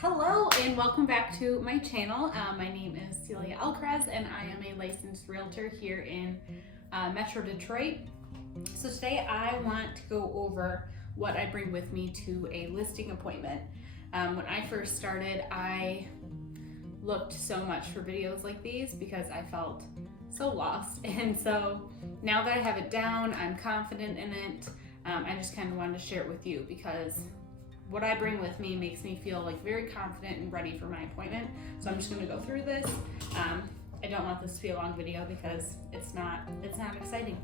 Hello and welcome back to my channel. My name is Celia Alcaraz and I am a licensed realtor here in Metro Detroit. So today I want to go over what I bring with me to a listing appointment. When I first started, I looked so much for videos like these because I felt so lost. And so now that I have it down, I'm confident in it. I just kind of wanted to share it with you because what I bring with me makes me feel like very confident and ready for my appointment. So I'm just going to go through this. I don't want this to be a long video because it's not exciting.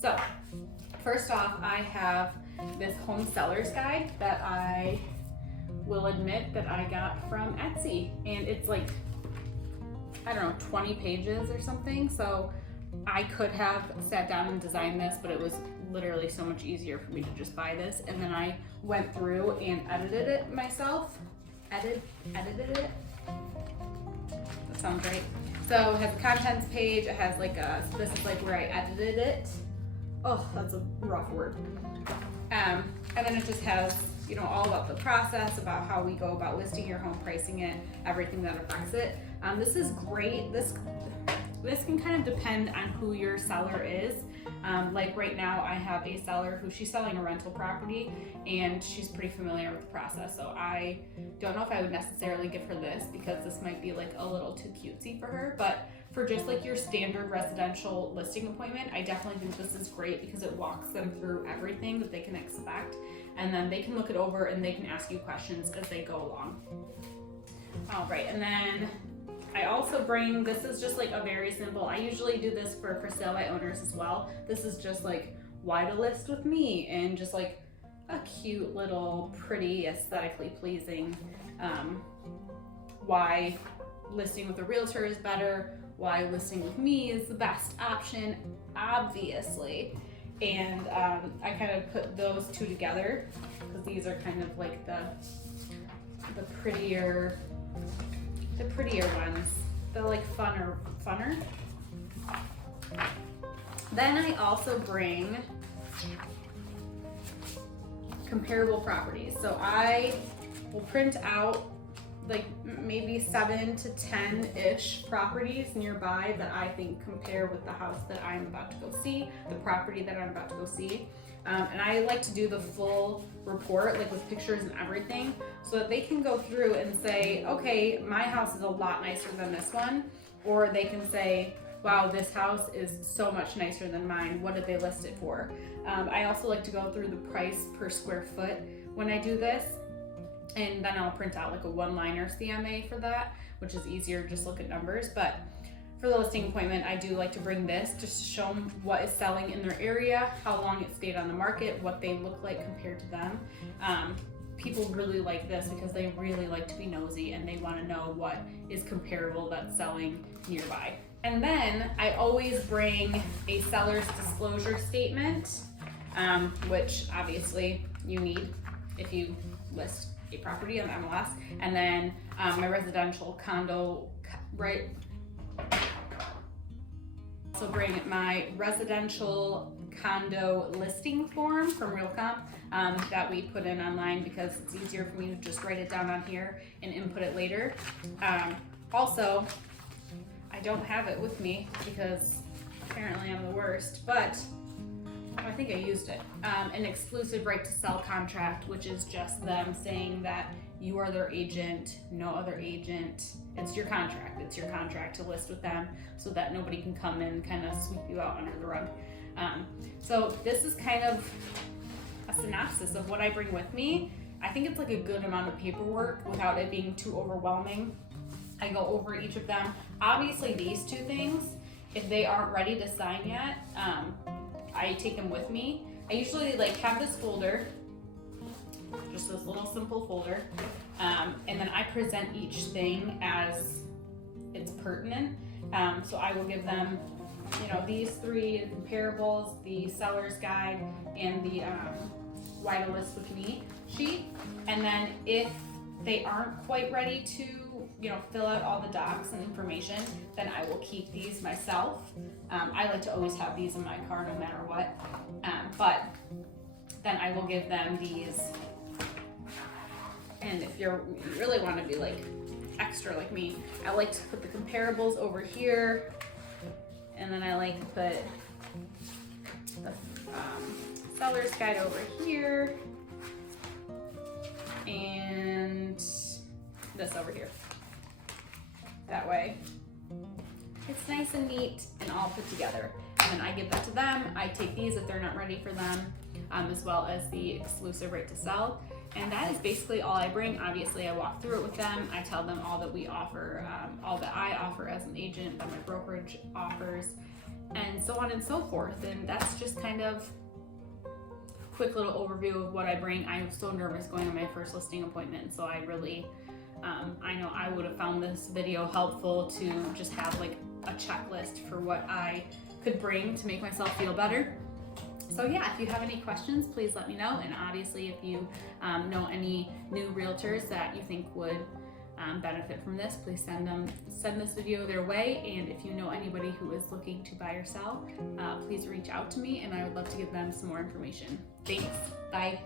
So first off, I have this home seller's guide that I will admit that I got from Etsy, and it's like, I don't know, 20 pages or something. So I could have sat down and designed this, but it was literally so much easier for me to just buy this. And then I went through and edited it myself. Edited it? That sounds right. So it has a contents page. It has like this is like where I edited it. Oh, that's a rough word. And then it just has, you know, all about the process, about how we go about listing your home, pricing it, everything that affects it. This is great. This can kind of depend on who your seller is. Like right now I have a seller who she's selling a rental property and she's pretty familiar with the process. So I don't know if I would necessarily give her this because this might be like a little too cutesy for her, but for just like your standard residential listing appointment, I definitely think this is great because it walks them through everything that they can expect, and then they can look it over and they can ask you questions as they go along. All right, and then I also bring, this is just like a very simple, I usually do this for sale by owners as well. This is just like why to list with me, and just like a cute little pretty aesthetically pleasing why listing with a realtor is better, why listing with me is the best option, obviously. And I kind of put those two together because these are kind of like the prettier ones. They're like funner. Then I also bring comparable properties. So I will print out like maybe 7 to 10-ish properties nearby that I think compare with the house that I'm about to go see, the property that I'm about to go see. And I like to do the full report, like with pictures and everything, so that they can go through and say, okay, my house is a lot nicer than this one. Or they can say, wow, this house is so much nicer than mine. What did they list it for? I also like to go through the price per square foot when I do this. And then I'll print out like a one-liner CMA for that, which is easier, just look at numbers. But for the listing appointment, I do like to bring this just to show them what is selling in their area, how long it stayed on the market, what they look like compared to them. People really like this because they really like to be nosy and they want to know what is comparable that's selling nearby. And then I always bring a seller's disclosure statement, which obviously you need if you list a property on MLS, and then my residential condo, right? So bring my residential condo listing form from Realcomp that we put in online because it's easier for me to just write it down on here and input it later. Also, I don't have it with me because apparently I'm the worst, but I think I used it. An exclusive right to sell contract, which is just them saying that you are their agent, no other agent. It's your contract. It's your contract to list with them so that nobody can come in and kind of sweep you out under the rug. So this is kind of a synopsis of what I bring with me. I think it's like a good amount of paperwork without it being too overwhelming. I go over each of them. Obviously these two things, if they aren't ready to sign yet, I take them with me. I usually like have this folder, just this little simple folder, and then I present each thing as it's pertinent. So I will give them, you know, these three comparables, the seller's guide, and the why to list with me sheet. And then if they aren't quite ready to, you know, fill out all the docs and information, then I will keep these myself. I like to always have these in my car no matter what. But then I will give them these And if you really want to be like extra like me, I like to put the comparables over here, and then I like to put the seller's guide over here, and this over here. That way it's nice and neat and all put together. And then I give that to them. I take these if they're not ready for them, as well as the exclusive right to sell. And that is basically all I bring. Obviously, I walk through it with them. I tell them all that we offer, all that I offer as an agent, that my brokerage offers, and so on and so forth. And that's just kind of a quick little overview of what I bring. I was so nervous going on my first listing appointment, so I really, I know I would have found this video helpful to just have like a checklist for what I could bring to make myself feel better. So yeah, if you have any questions, please let me know. And obviously, if you know any new realtors that you think would benefit from this, please send this video their way. And if you know anybody who is looking to buy or sell, please reach out to me, and I would love to give them some more information. Thanks. Bye.